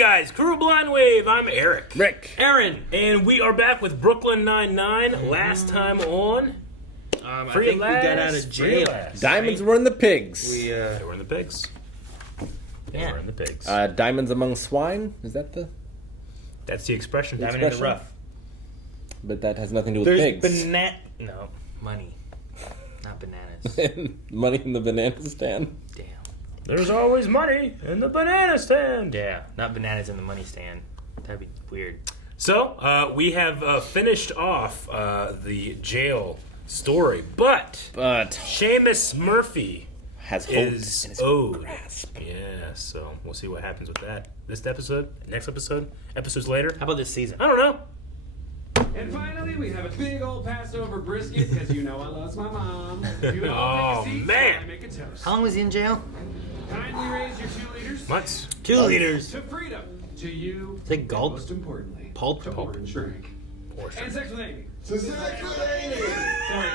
guys, Crew Blind Wave. I'm Eric. Rick. Aaron. And we are back with Brooklyn Nine-Nine. Last time on... I think we got out of jail. Diamonds were in the pigs. They were in the pigs. They were in the pigs. Diamonds among swine? Is that the... That's the expression. Diamond in the rough. But that has nothing to do with pigs. No, money. Not bananas. Money in the banana stand. Damn. There's always money in the banana stand. Yeah, not bananas in the money stand. That'd be weird. So, we have finished off the jail story, but Seamus Murphy has hope is in his owed. grasp. Yeah, so we'll see what happens with that. This episode, next episode, episodes later. How about this season? I don't know. And finally, we have a big old Passover brisket, because you know I loves my mom. You all take a seat man. while I make a toast. How long was he in jail? Kindly raise your 2 liters. Months. 2 liters. To freedom. To you. Is it gulp? Most importantly. Pulp? To orange drink. Portion. And sex with Amy. To sex with Amy! Sorry.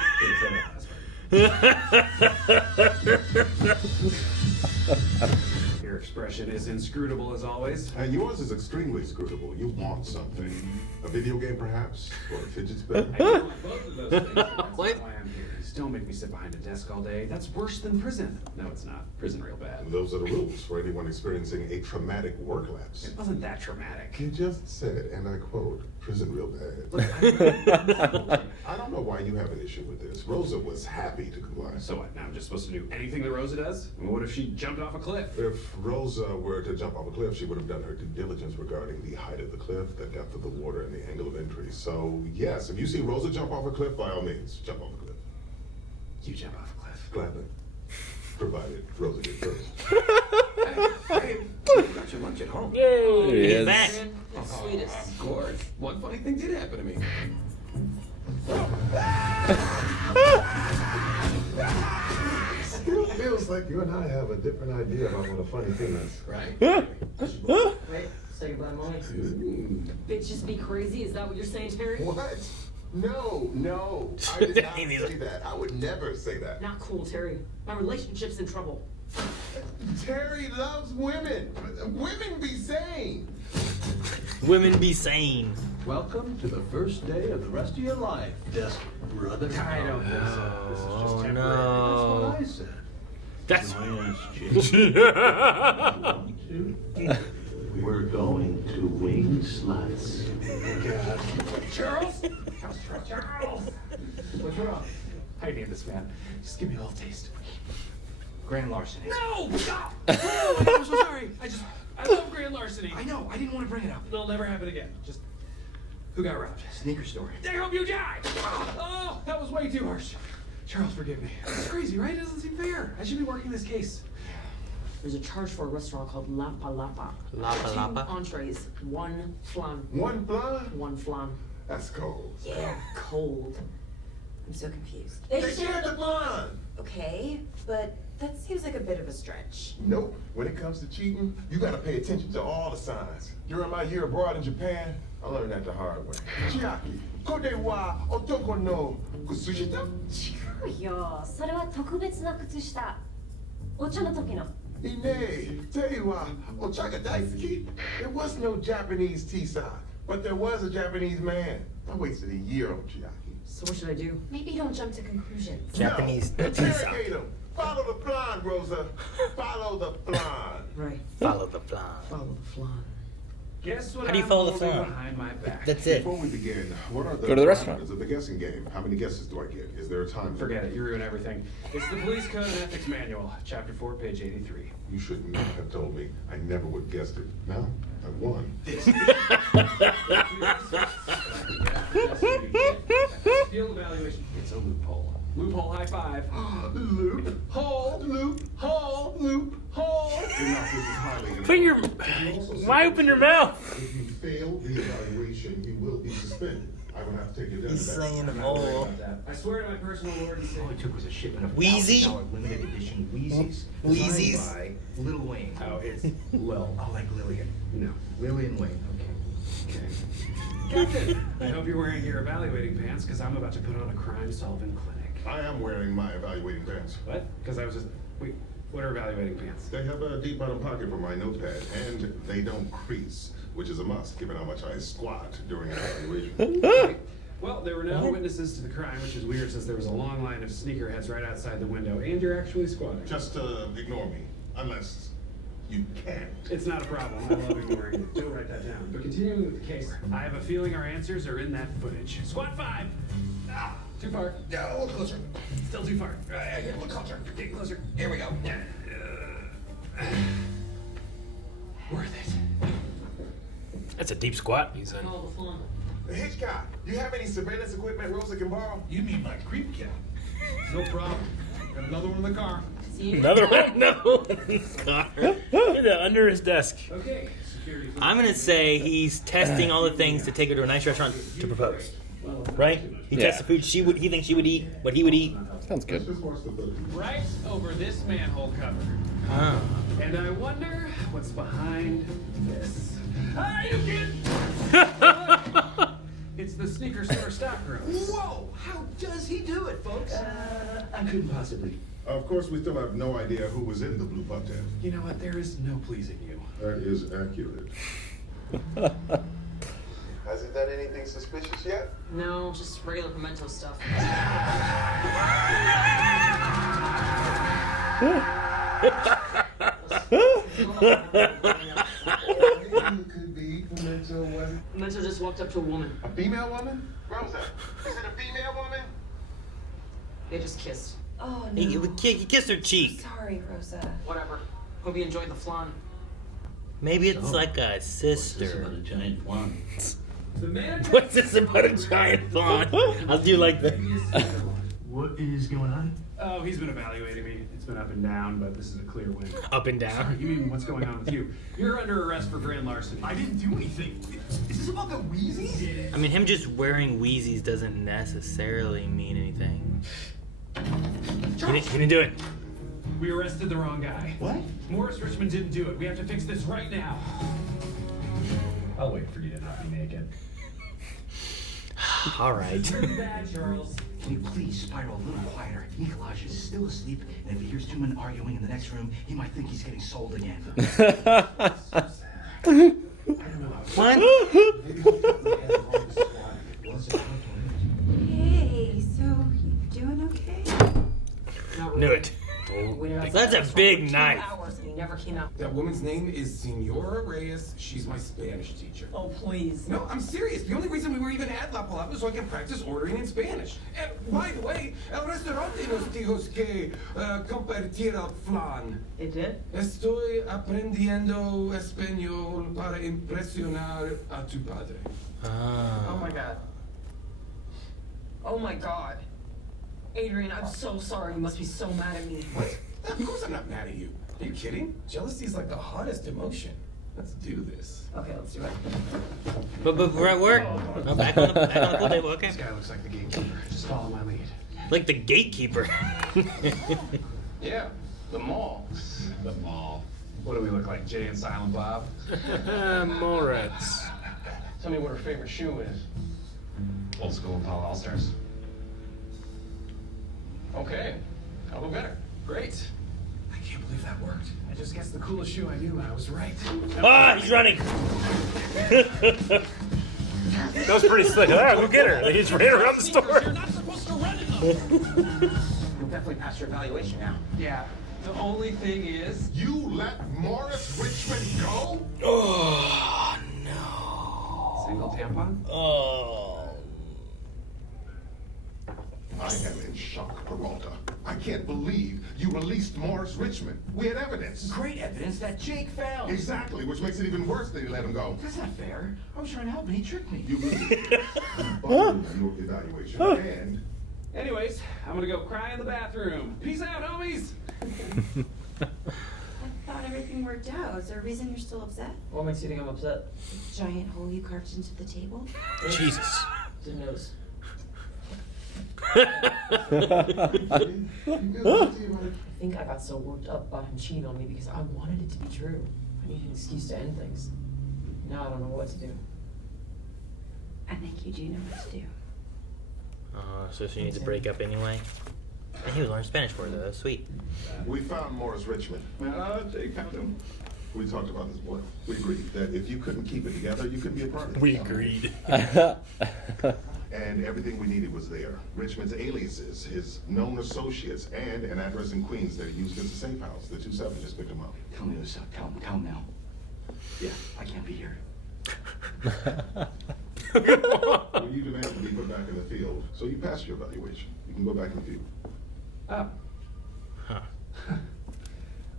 Your expression is inscrutable as always. And yours is extremely scrutable. You want something. A video game, perhaps? Or a fidget spinner? I do want both of those things. That's What? why I'm here. Just don't make me sit behind a desk all day. That's worse than prison. No, it's not. Prison real bad. And those are the rules for anyone experiencing a traumatic work lapse. It wasn't that traumatic. You just said, and I quote, prison real bad. Look, I don't know why you have an issue with this. Rosa was happy to comply. So what, now I'm just supposed to do anything that Rosa does? I mean, what if she jumped off a cliff? If Rosa were to jump off a cliff, she would have done her due diligence regarding the height of the cliff, the depth of the water, and the angle of entry. So, yes, if you see Rosa jump off a cliff, by all means, jump off a cliff. You jump off a cliff. Gladly. Provided Rosa gets first. Hey, you got your lunch at home. Yay! He is. Back. Of course. One funny thing did happen to me. Still feels like you and I have a different idea about what a funny thing is. Right? Wait, say goodbye, Molly. Bitches be crazy? Is that what you're saying, Terry? What? No. I did not say that. I would never say that. Not cool, Terry. My relationship's in trouble. Terry loves women. Women be sane. Women be sane. Welcome to the first day of the rest of your life, desk brother. I don't think so. This is just Oh, temporary. no. That's what I said. That's... My ass, Jake. We're going to wing sluts. Charles? Charles! What's wrong? I need this, man. Just give me a little taste. Grand larceny. No! Stop! Oh, I'm so sorry. I love grand larceny. I know. I didn't want to bring it up. It'll never happen again. Just, who got robbed? Sneaker store. I hope you die! Oh, that was way too harsh. Charles, forgive me. It's crazy, right? It doesn't seem fair. I should be working this case. There's a charge for a restaurant called Lapa Lapa. Lapa 2 Lapa? entrees, 1 flan. One blind? 1 flan. That's cold. Yeah, cold. I'm so confused. They shared the blonde. Okay, but that seems like a bit of a stretch. Nope. When it comes to cheating, you gotta pay attention to all the signs. During my year abroad in Japan, I learned that the hard way. Chiaki, kode wa otoko no kusushita? 違うよ、それは特別な靴下。お茶の時の。 Ine, tell you why, Ochaka Daisuke, there was no Japanese T-side, but there was a Japanese man. I wasted a year on Chiaki. So what should I do? Maybe don't jump to conclusions. Japanese No, T-side. interrogate him. Follow the plan, Rosa. Follow the plan. Right. Follow the plan. Follow the flan. Guess what? How do you I'm follow the holding flan? behind my back. That's it. Before we begin, what are the Go to the restaurant. parameters of the guessing game? How many guesses do I get? Is there a time limit? Forget it. You ruin everything. It's the Police Code and Ethics Manual, Chapter 4, page 83. You should not have told me. I never would have guessed it. Now, I won. Field evaluation. It's a loophole. Loophole high five. Loophole, loophole, loophole. Your mouth is highly Open your... Why open your mouth? If you fail the evaluation, you will be suspended. I will have to take you down. He's to that. saying I'm not worried about that. I swear to my personal Lord and All Savior. it took was a shipment of Wheezy? $1,000 limited edition Wheezies. Wheezies? Designed by Lil Wayne. Oh, it's Lil. Oh, like Lillian. no. Lillian Wayne. Okay. Captain, I hope you're wearing your evaluating pants because I'm about to put on a crime-solving clinic. I am wearing my evaluating pants. What? Because I was just... Wait, What are evaluating pants? They have a deep bottom pocket for my notepad, and they don't crease, which is a must given how much I squat during an evaluation. Okay. Well, there were no witnesses to the crime, which is weird since there was a long line of sneakerheads right outside the window, and you're actually squatting. Just ignore me, unless you can. It's not a problem. I love ignoring you. Don't write that down. But continuing with the case, I have a feeling our answers are in that footage. Squat 5. Ah, too far. Yeah, a little closer. Still too far. Yeah, a little closer. Get closer. Here we go. Worth it. That's a deep squat he's in. Call the flan. Hitchcock, do you have any surveillance equipment Rosa can borrow? You mean my creep cat? No problem. Got another one in the car. See you. Another one? No. Under his desk. Okay, security. I'm gonna say he's testing all the things to take her to a nice restaurant to propose. Right? He tests the food he thinks she would eat, what he would eat. Sounds good. Just watch the footage. Right over this manhole cover. Ah. And I wonder what's behind this. Ah, you kid! It's the sneaker store stockroom. Whoa! How does he do it, folks? I couldn't possibly. Of course, we still have no idea who was in the blue pup tent. You know what? There is no pleasing you. That is accurate. Has it done anything suspicious yet? No, just regular pimento stuff. It could be Pimento one. Pimento just walked up to a woman. A female woman? Rosa, is it a female woman? They just kissed. Oh no. He kissed her cheek. Sorry, Rosa. Whatever. Hope you enjoyed the flan. Maybe it's like a What's this sister. about a giant flan? The manager. What's this about a giant fawn? I do like that. What is going on? Oh, he's been evaluating me. It's been up and down, but this is a clear win. Up and Sorry, down. you mean what's going on with you? You're under arrest for grand larceny. I didn't do anything. Is this about the Wheezies? I mean, him just wearing Wheezies doesn't necessarily mean anything. He didn't do it. We arrested the wrong guy. What? Morris Richmond didn't do it. We have to fix this right now. I'll wait for you to not be naked. All right. Too bad, Charles. Can you please spiral a little quieter? Nikolaj is still asleep, and if he hears two men arguing in the next room, he might think he's getting sold again. What? Hey, so you doing okay? Not Knew really. it. We were outside That's a the restaurant big for 2 night. hours and he never came out. That woman's name is Senora Reyes. She's my Spanish teacher. Oh, please. No, I'm serious. The only reason we were even at La Palapa is so I can practice ordering in Spanish. And by the way, el restaurante nos dijo que compartir el flan. They did? Estoy aprendiendo español para impresionar a tu padre. Oh Ah. my god. Oh my god. Adrian, I'm so sorry. You must be so mad at me. What? Of course I'm not mad at you. Are you kidding? Jealousy is like the hottest emotion. Let's do this. Okay, let's do it. But we're at work. Oh, back on the pool table. Okay. This guy looks like the gatekeeper. Just follow my lead. Like the gatekeeper. Yeah, the mall. The mall. What do we look like, Jay and Silent Bob? Moretz. Tell me what her favorite shoe is. Old school Paul All-Stars. Okay, I'll go get her. Great. I can't believe that worked. I just guessed the coolest shoe I knew, and I was right. Ah, he's running. That was pretty slick. All right, we'll get her. They just ran around the store. You're not supposed to run in them. You'll definitely pass your evaluation now. Yeah. The only thing is, You let Morris Richmond go? Oh no. single tampon. Oh. I am in shock, Peralta. I can't believe you released Morris Richmond. We had evidence. Great evidence that Jake found. Exactly, which makes it even worse that he let him go. That's not fair. I was trying to help and he tricked me. You bungled your evaluation and Anyways, I'm gonna go cry in the bathroom. Peace out, homies. I thought everything worked out. Is there a reason you're still upset? What makes you think I'm upset? Giant hole you carved into the table? Jesus. Didn't notice. you feel guilty about it? I think I got so worked up by him cheating on me because I wanted it to be true. I needed an excuse to end things. Now I don't know what to do. I think you do know what to do. So she needs to break up anyway. And he was learning Spanish for it, though. Sweet. We found Morris Richmond. We talked about this boy. We agreed that if you couldn't keep it together, you couldn't be a part of it. We agreed. And everything we needed was there. Richmond's aliases, his known associates, and an address in Queens that he used as a safe house. The 2-7 just picked him up. Tell me this, tell him now. Yeah, I can't be here. Well, you demand to be put back in the field, so you passed your evaluation. You can go back in the field. Oh. Huh.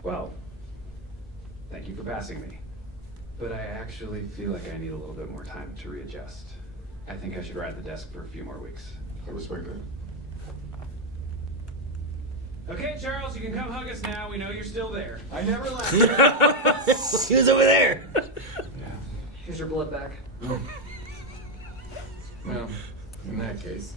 Well, thank you for passing me. But I actually feel like I need a little bit more time to readjust. I think I should ride the desk for a few more weeks. I respect that. Okay, Charles, you can come hug us now. We know you're still there. I never left. He was over there. Here's your blood back. Oh. Well, in that case,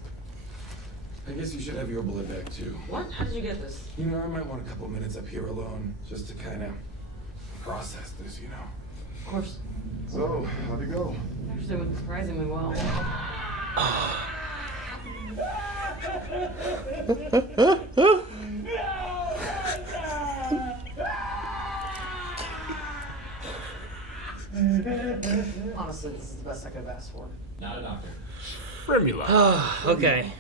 I guess you should have your blood back too. What? How did you get this? You know, I might want a couple minutes up here alone, just to kind of process this, you know. Of course. So, how'd it go? Actually, went surprisingly well. Honestly, this is the best I could have asked for. Not a doctor. Formula. Okay.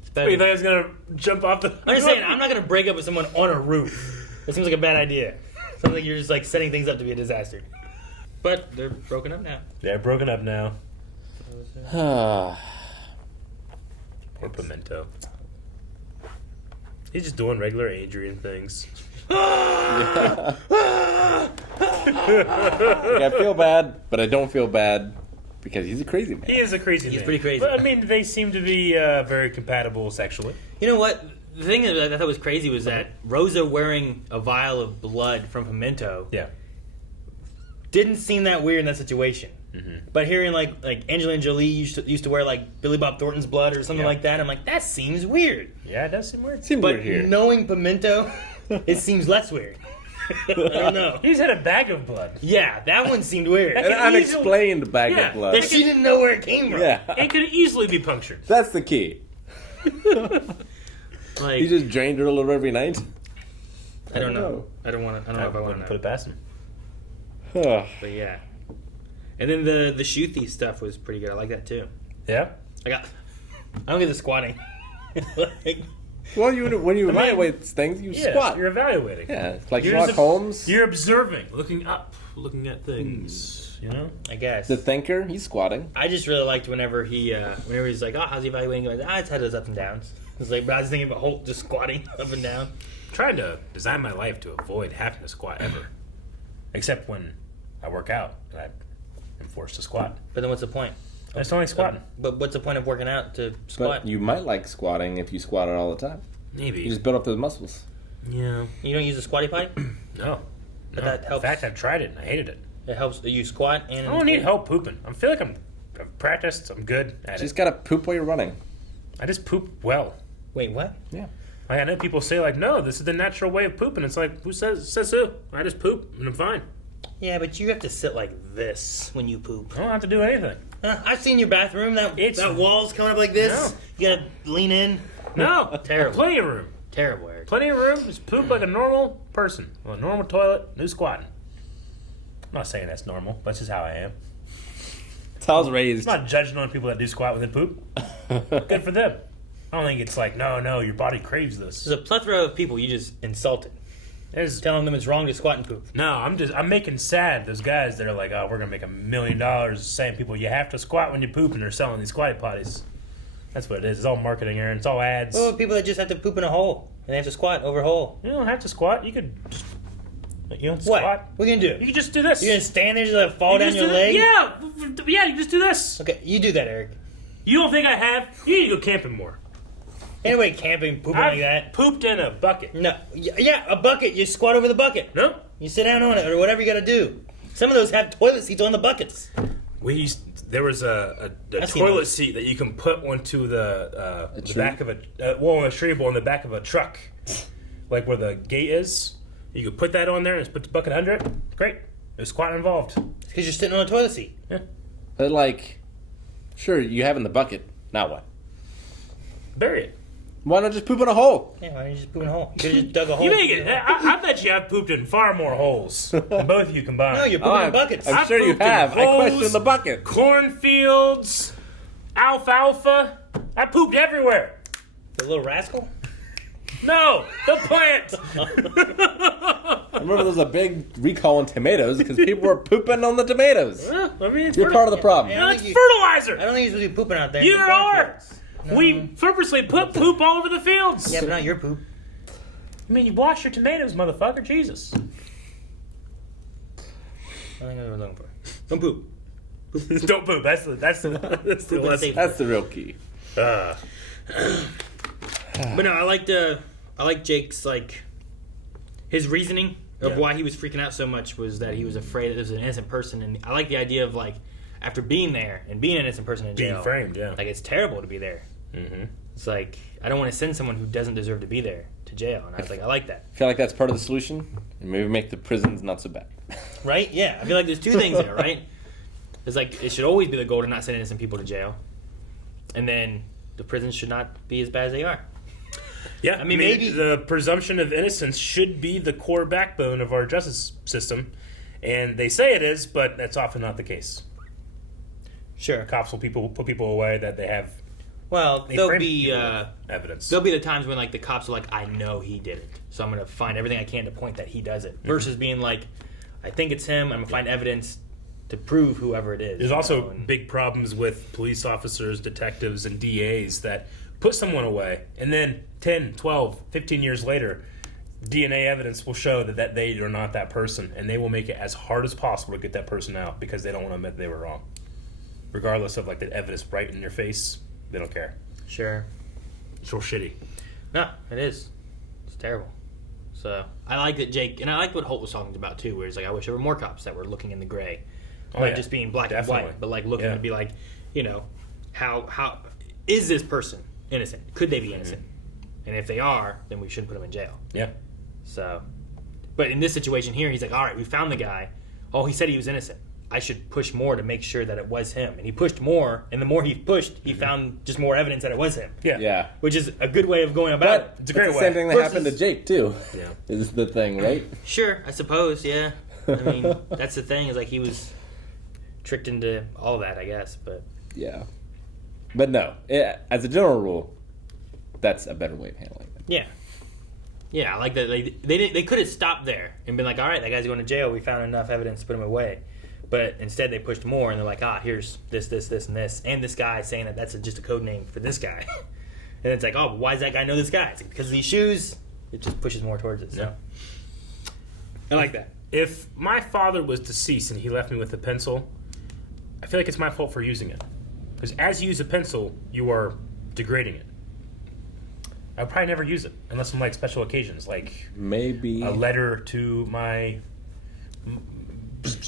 It's better. Wait, you thought he was gonna jump off the... I'm just saying, I'm not gonna break up with someone on a roof. That seems like a bad idea. Sounds like you're just like setting things up to be a disaster. But they're broken up now. They're broken up now. Or Pimento. He's just doing regular Adrian things. Like, I feel bad, but I don't feel bad because he's a crazy man. He is a crazy man. He's pretty crazy. But I mean, they seem to be very compatible sexually. You know what? The thing that I thought was crazy was that Rosa wearing a vial of blood from Pimento didn't seem that weird in that situation. Mm-hmm. But hearing like Angelina Jolie used to wear like Billy Bob Thornton's blood or something like that, I'm like, that seems weird. Yeah, it does seem weird. Seems But weird here. knowing Pimento, it seems less weird. I don't know. He's had a bag of blood. Yeah, that one seemed weird. An unexplained bag Yeah. of blood. That she didn't know where it came from. Yeah. It could easily be punctured. That's the key. Like, He just drained her a little every night. I don't know. I don't know if I want to wouldn't put it past him. Ugh. But yeah. And then the shoe thief stuff was pretty good. I like that too. Yeah? I don't get the squatting. Like, Well, when you evaluate things, you squat. You're evaluating. Yeah, it's like You're Sherlock just- Holmes. You're observing, looking up, looking at things. You know? I guess. The thinker, he's squatting. I just really liked whenever he's like, oh, how's he evaluating? He goes, it's had his ups and downs. It's like, but I was thinking about Holt just squatting up and down. Trying to design my life to avoid having to squat ever. Except when I work out and I am forced to squat. But then what's the point? I just don't like squatting. But what's the point of working out to squat? But you might like squatting if you squat it all the time. Maybe. You just build up those muscles. Yeah. You don't use a squatty potty? No. But No. that helps. In fact, I've tried it and I hated it. It helps you squat and... I don't need help pooping. I feel like I've practiced. I'm good at Just it. gotta poop while you're running. I just poop well. Wait, what? Yeah. Like, I know people say, like, no, this is the natural way of pooping. It's like, who says who? I just poop and I'm fine. Yeah, but you have to sit like this when you poop. I don't have to do anything. I've seen your bathroom. That wall's coming up like this. No. You gotta lean in. No. Terrible. Plenty of room. Terrible, Eric. Plenty of room. Just poop like a normal person. Well, a normal toilet, no squatting. I'm not saying that's normal. That's just how I am. That's how I was raised. I'm not judging on people that do squat within poop. Good for them. I don't think it's like, no, your body craves this. There's a plethora of people you just insulted. Telling them it's wrong to squat and poop. No, I'm making sad those guys that are like, oh, we're gonna make $1 million saying people you have to squat when you poop, and they're selling these squatty potties. That's what it is. It's all marketing, Aaron. It's all ads. Oh, people that just have to poop in a hole and they have to squat over a hole. You don't have to squat. You could just, you don't What? squat. What are you gonna do? You can just do this. You're gonna stand there just like fall You down just your do leg? Yeah, you just do this. Okay, you do that, Eric. You don't think I have? You need to go camping more. Anyway, camping, pooping like that. Pooped in a bucket. No, yeah, a bucket. You squat over the bucket. No. You sit down on it or whatever you gotta do. Some of those have toilet seats on the buckets. There was a toilet seat that you can put onto the back of a retrievable on the back of a truck, like where the gate is. You could put that on there and just put the bucket under it. Great. There's squatting involved. It's because you're sitting on a toilet seat. Yeah. But like, sure, you have in the bucket. Now what? Bury it. Why not just poop in a hole? Yeah, why don't you just poop in a hole? You could have just dug a hole. You make it. I bet you have pooped in far more holes than both of you combined. No, you're pooping in buckets. I'm sure you have. I question the bucket. Cornfields, alfalfa. I pooped everywhere. The little rascal? No, the plant. I remember there was a big recall on tomatoes because people were pooping on the tomatoes. Well, I mean, You're part of the problem. No, it's fertilizer. I don't think you're supposed to be pooping out there. You are. No. We purposely put poop all over the fields. Yeah, but not your poop. I mean, you wash your tomatoes, motherfucker. Jesus. I think I was looking for. Don't poop. Don't poop. That's the lesson. That's the real key. But no, I like Jake's his reasoning of why he was freaking out so much was that he was afraid that there was an innocent person, and I like the idea of after being there and being an innocent person in jail, being framed, it's terrible to be there. Mm-hmm. It's like I don't want to send someone who doesn't deserve to be there to jail, and I was like, I like that. I feel like that's part of the solution, and maybe make the prisons not so bad. Right? Yeah, I feel like there's two things there, right? It's it should always be the goal to not send innocent people to jail, and then the prisons should not be as bad as they are. Yeah, I mean maybe the presumption of innocence should be the core backbone of our justice system, and they say it is, but that's often not the case. Sure, cops will put people away that they have. Well, there'll be evidence. There'll be the times when the cops are I know he did it, so I'm gonna find everything I can to point that he does it. Versus being I think it's him. I'm gonna find evidence to prove whoever it is. There's also big problems with police officers, detectives, and DAs that put someone away, and then 10, 12, 15 years later, DNA evidence will show that they are not that person, and they will make it as hard as possible to get that person out because they don't want to admit they were wrong. Regardless of the evidence right in your face, they don't care. Sure. It's real shitty. No, it is. It's terrible. So I like that Jake, and I like what Holt was talking about too, where he's I wish there were more cops that were looking in the gray. Not just being black and white, but looking to be how is this person innocent? Could they be innocent? And if they are, then we shouldn't put them in jail. Yeah. So, but in this situation here, he's all right, we found the guy. Oh, he said he was innocent. I should push more to make sure that it was him. And he pushed more, and the more he pushed, he found just more evidence that it was him. Yeah. Which is a good way of going about it. It's a great way. It's the same thing that happened to Jake, too. Yeah. Is the thing, right? Sure, I suppose, yeah. I mean, that's the thing, is he was tricked into all that, I guess, but... Yeah. But no, as a general rule, that's a better way of handling it. Yeah. Yeah, I like that. They could have stopped there and been all right, that guy's going to jail. We found enough evidence to put him away. But instead they pushed more, and they're here's this, and this. And this guy saying that that's just a code name for this guy. And it's oh, why does that guy know this guy? It's because of these shoes. It just pushes more towards it. So yeah. I like that. If my father was deceased and he left me with a pencil, I feel like it's my fault for using it. Because as you use a pencil, you are degrading it. I would probably never use it unless on special occasions, maybe a letter to my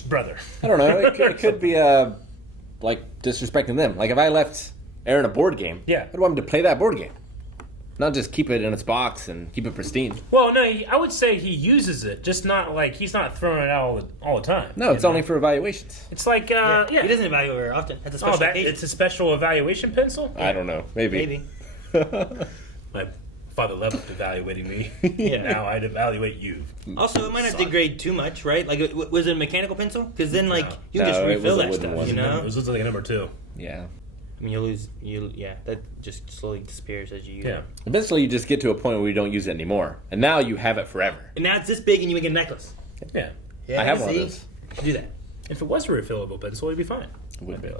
brother. I don't know. It could be disrespecting them. If I left Aaron a board game, I'd want him to play that board game, not just keep it in its box and keep it pristine. Well, no, I would say he uses it, just not he's not throwing it out all the time. No, it's only for evaluations. It's he doesn't evaluate very often. That's a special occasion. It's a special evaluation pencil? I don't know. Maybe. My father loved evaluating me. Yeah. Now I'd evaluate you. Also, it might not degrade too much, right? Was it a mechanical pencil? Because then, you can just refill that stuff, you know? It was like a number 2. Yeah. I mean, that just slowly disappears as you use it. Eventually, you just get to a point where you don't use it anymore. And now you have it forever. And now it's this big and you make a necklace. Yeah. I have one of those. Do that. If it was a refillable pencil, it'd be fine. It would be.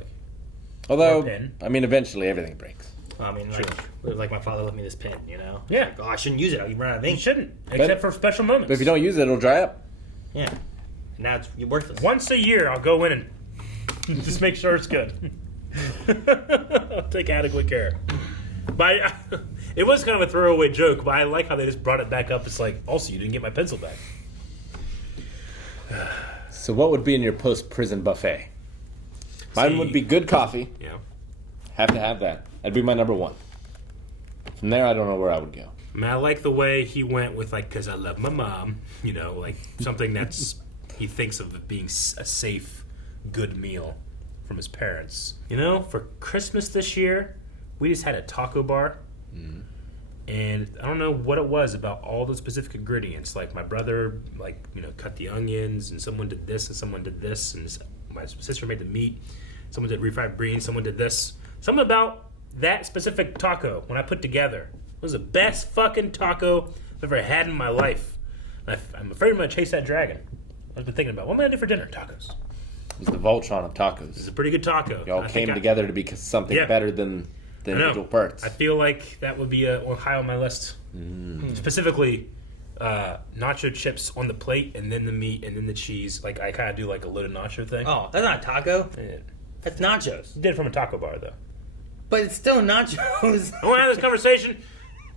Although, eventually everything breaks. I mean, my father left me this pen, you know? Yeah. I shouldn't use it. I'll run out of ink. You shouldn't, except for special moments. But if you don't use it, it'll dry up. Yeah. Now it's worthless. Once a year, I'll go in and just make sure it's good. I'll take adequate care. But it was kind of a throwaway joke, but I like how they just brought it back up. It's also, you didn't get my pencil back. So what would be in your post-prison buffet? Mine would be good coffee. Yeah. Have to have that. That'd be my number 1. From there, I don't know where I would go. I mean, I like the way he went with, because I love my mom. Something that's he thinks of it being a safe, good meal from his parents. For Christmas this year, we just had a taco bar. And I don't know what it was about all the specific ingredients. Like my brother, cut the onions, and someone did this, and someone did this, and my sister made the meat. Someone did refried beans. Someone did this. Something about that specific taco when I put together was the best fucking taco I've ever had in my life. I'm afraid I'm gonna chase that dragon. I've been thinking about what am I gonna do for dinner? Tacos. It was the Voltron of tacos. It's a pretty good taco. Y'all came together to be something better than the individual parts. I feel like that would be high on my list. Specifically, nacho chips on the plate, and then the meat, and then the cheese. Like I kind of do like a loaded nacho thing. Oh, that's not a taco. Yeah. That's nachos. You did it from a taco bar, though. But it's still nachos. I want to have this conversation.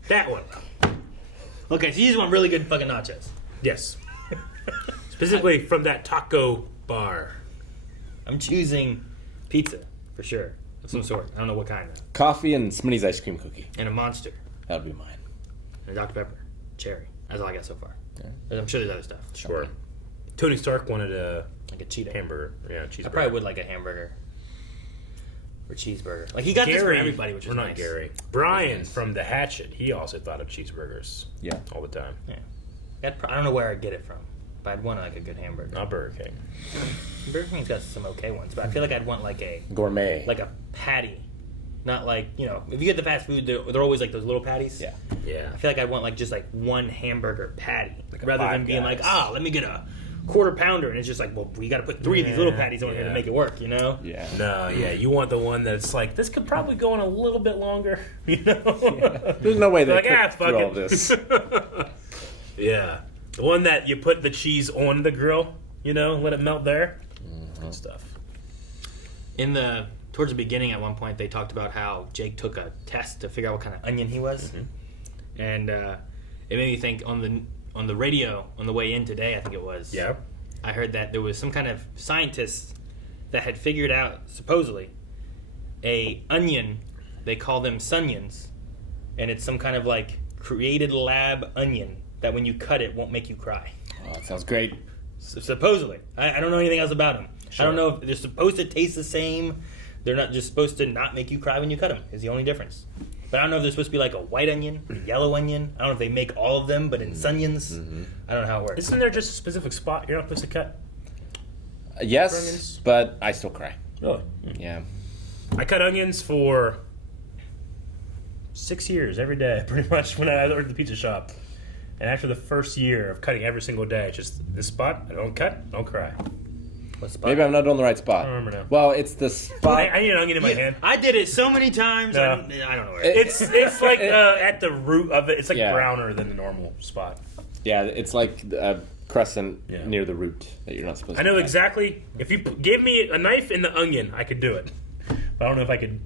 That one. Okay, so you just want really good fucking nachos. Yes. Specifically from that taco bar. I'm choosing pizza, for sure. Of some sort. I don't know what kind. Coffee and Smitty's ice cream cookie. And a Monster. That would be mine. And a Dr. Pepper. Cherry. That's all I got so far. Yeah. I'm sure there's other stuff. Sure. Tony Stark wanted like a Cheeto hamburger. Yeah, cheeseburger. I probably would like a hamburger. Or cheeseburger. Like, he got this for everybody, which was nice. Not Gary. Brian from The Hatchet, he also thought of cheeseburgers. Yeah. All the time. Yeah. I don't know where I'd get it from, but I'd want, like, a good hamburger. Not Burger King. Burger King's got some okay ones, but I feel like I'd want, like, a... Gourmet. Like a patty. Not like, if you get the fast food, they're always, like, those little patties. Yeah. Yeah. I feel like I'd want, like, just, like, one hamburger patty. Like rather than being like, let me get a quarter pounder, and it's just like, well, we got to put 3 of these little patties on here to make it work, Yeah. No, yeah, you want the one that's like, this could probably go on a little bit longer, Yeah. There's no way they like, could fuck all it. this. Yeah, the one that you put the cheese on the grill, let it melt there. Good stuff. Towards the beginning, at one point, they talked about how Jake took a test to figure out what kind of onion he was, and it made me think on the radio on the way in today, I think it was. Yeah. I heard that there was some kind of scientist that had figured out, supposedly, a onion. They call them sunions, and it's some kind of like created lab onion that when you cut it won't make you cry. Oh, that sounds great. Supposedly. I don't know anything else about them. Sure. I don't know if they're supposed to taste the same. They're not just supposed to not make you cry when you cut them, is the only difference. But I don't know if they're supposed to be like a white onion, a yellow onion. I don't know if they make all of them, but in sunions, I don't know how it works. Isn't there just a specific spot you're not supposed to cut? Yes, onions? But I still cry. Really? Yeah. I cut onions for 6 years every day, pretty much, when I worked at the pizza shop. And after the first year of cutting every single day, it's just this spot, I don't cut, don't cry. What spot? Maybe I'm not on the right spot. I don't remember now. Well, it's the spot. I need an onion in my hand. I did it so many times. No. I don't know where it is. It's like at the root of it. It's like Yeah. browner than the normal spot. Yeah, it's like a crescent near the root that you're not supposed to I know cut. exactly. If you gave me a knife and the onion, I could do it. But I don't know if I could.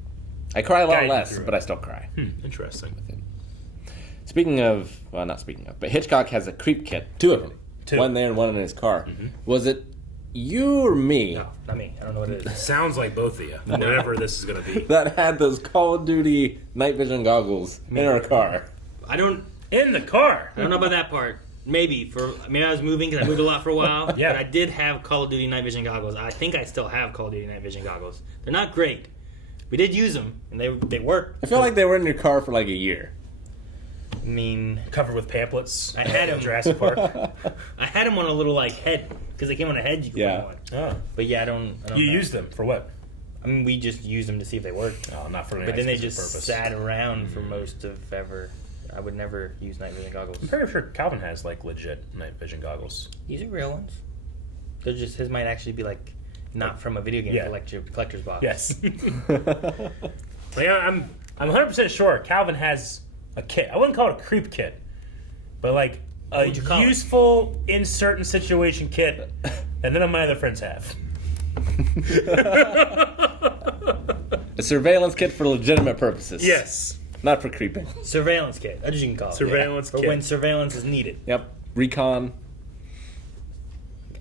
I cry a lot guide you less, through but it. I still cry. Interesting. Not speaking of, but Hitchcock has a creep kit. 2 of them. Two. One there and one in his car. Was it you or me No, not me. I don't know what it is. Sounds like both of you. Whatever this is going to be. that had those Call of Duty night vision goggles in our car? I don't In the car. know about that part. Maybe I was moving because I moved a lot for a while. Yeah. But I did have Call of Duty night vision goggles. I think I still have Call of Duty night vision goggles. They're not great. We did use them and they work. I feel like they were in your car for like a year. I mean, Covered with pamphlets. I had them. Jurassic Park. I had them on a little like head because they came on a head. You could Yeah. put them on. Oh. But yeah, I don't You know. used them for what? I mean, we just used them to see if they worked. Oh, not for any But then they specific just purpose. sat around for most of ever. I would never use night vision goggles. I'm pretty sure Calvin has like legit night vision goggles. These are real ones. They're just his might actually be like not from a video game Yeah. collector's box. Yes. Like, I'm 100% sure Calvin has a kit. I wouldn't call it a creep kit, but like a What would you call it? useful in certain situation kit that none of my other friends have. A surveillance kit for legitimate purposes. Yes. Not for creeping. Surveillance kit. That's what you can call it. Surveillance For kit. when surveillance is needed. Yep. Recon.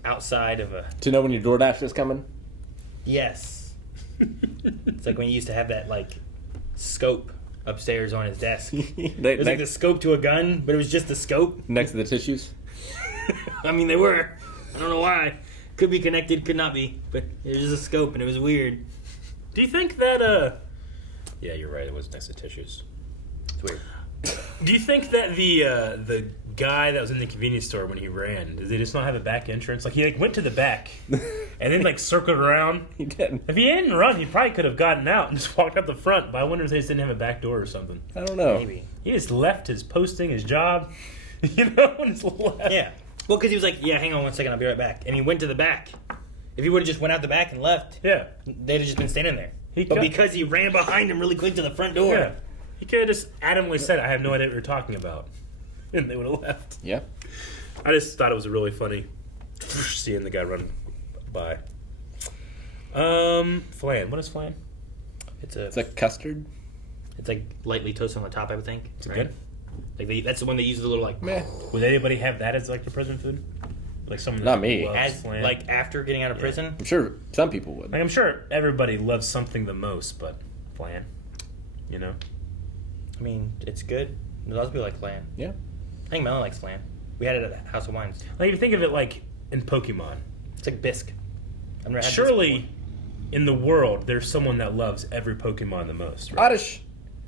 Outside of a... To know when your DoorDash is coming. Yes. It's like when you used to have that like scope upstairs on his desk. It was like the scope to a gun, but it was just the scope. Next to the tissues. I mean, they were. I don't know why. Could be connected, could not be. But it was just a scope, and it was weird. Do you think that, Yeah, you're right. It was next to tissues. It's weird. Do you think that the guy that was in the convenience store when he ran, did they just not have a back entrance? Like, he went to the back and then circled around. He didn't. If he didn't run, he probably could have gotten out and just walked up the front. But I wonder if they just didn't have a back door or something. I don't know. Maybe. He just left his posting, his job, and just left. Yeah. Well, because he was like, yeah, hang on one second, I'll be right back. And he went to the back. If he would have just went out the back and left, they'd have just been standing there. But because he ran behind him really quick to the front door. He could have just adamantly said, I have no idea what you're talking about. And they would have left. Yeah. I just thought it was really funny seeing the guy run by. Flan. What is flan? It's a custard. It's like lightly toasted on the top, I would think. It's good. Like that's the one they use a little like. Meh. Would anybody have that as like the prison food? Like someone Not me. loves flan? Like after getting out of prison? I'm sure some people would. Like, I'm sure everybody loves something the most, but flan. You know? I mean, it's good. There's lots of people like flan. Yeah. I think Melon likes flan. We had it at House of Wines. Like, if you think of it like in Pokemon. It's like bisque. I've never had Surely, in the world, there's someone that loves every Pokemon the most, right? Oddish.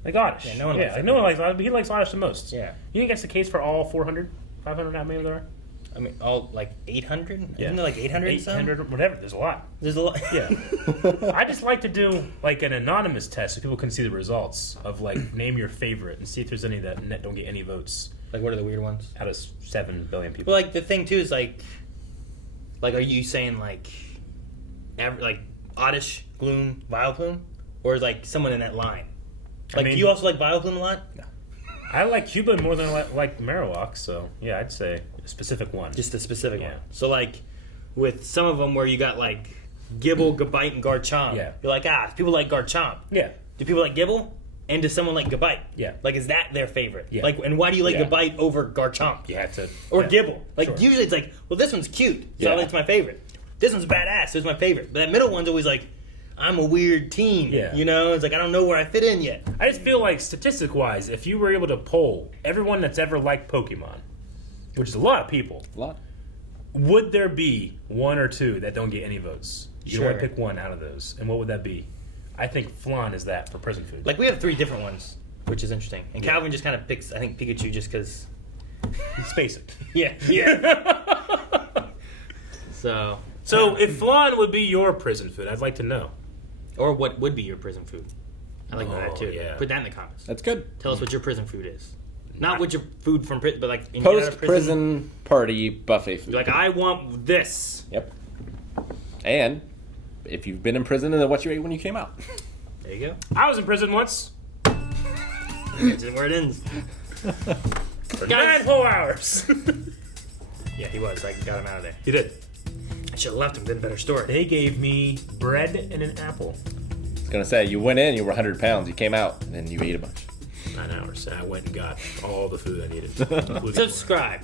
Like Oddish. Yeah, no one likes no one likes Oddish, but he likes Oddish the most. Yeah. You think that's the case for all 400? 500, how many there are? I mean, all like 800? Yeah. Isn't there like 800 800, whatever. There's a lot. There's a lot. Yeah. I just like to do like an anonymous test so people can see the results of like name your favorite and see if there's any that don't get any votes. Like, what are the weird ones? Out of 7 billion people. Well, like, the thing, too, is, like, are you saying, like Oddish, Gloom, Vileplume? Or is, like, someone in that line? Like, do you also like Vileplume a lot? No. I like Cuba more than I like Marowak, so, yeah, I'd say a specific one. Just a specific one. So, like, with some of them where you got, like, Gibble, Gabite, and Garchomp, you're like, people like Garchomp. Yeah. Do people like Gibble? And does someone like Gabite? Yeah. Like, is that their favorite? Yeah. Like, and why do you like Gabite over Garchomp? You have to. Or Gibble. Like, usually it's like, well, this one's cute, so it's my favorite. This one's badass, so it's my favorite. But that middle one's always like, I'm a weird teen. Yeah. You know? It's like, I don't know where I fit in yet. I just feel like, statistic-wise, if you were able to poll everyone that's ever liked Pokemon, which is a lot of people. A lot. Would there be one or two that don't get any votes? You Sure. want to pick one out of those. And what would that be? I think flan is that for prison food. Like, we have 3 different ones, which is interesting. And Calvin just kind of picks, I think, Pikachu just because... He's basic. Yeah. So if flan would be your prison food, I'd like to know. Or what would be your prison food? I like that too. Yeah. Put that in the comments. That's good. Tell us what your prison food is. Not what your food from prison, but like in prison. Post-prison party buffet food. Like, I want this. Yep. And if you've been in prison, then what you ate when you came out. There you go. I was in prison once. That's where it ends. For 9 whole hours. Yeah, he was. I got him out of there. You did. I should have left him. Did a better story. They gave me bread and an apple. I was going to say, you went in, you were 100 pounds. You came out, and then you ate a bunch. 9 hours. And I went and got all the food I needed. Subscribe.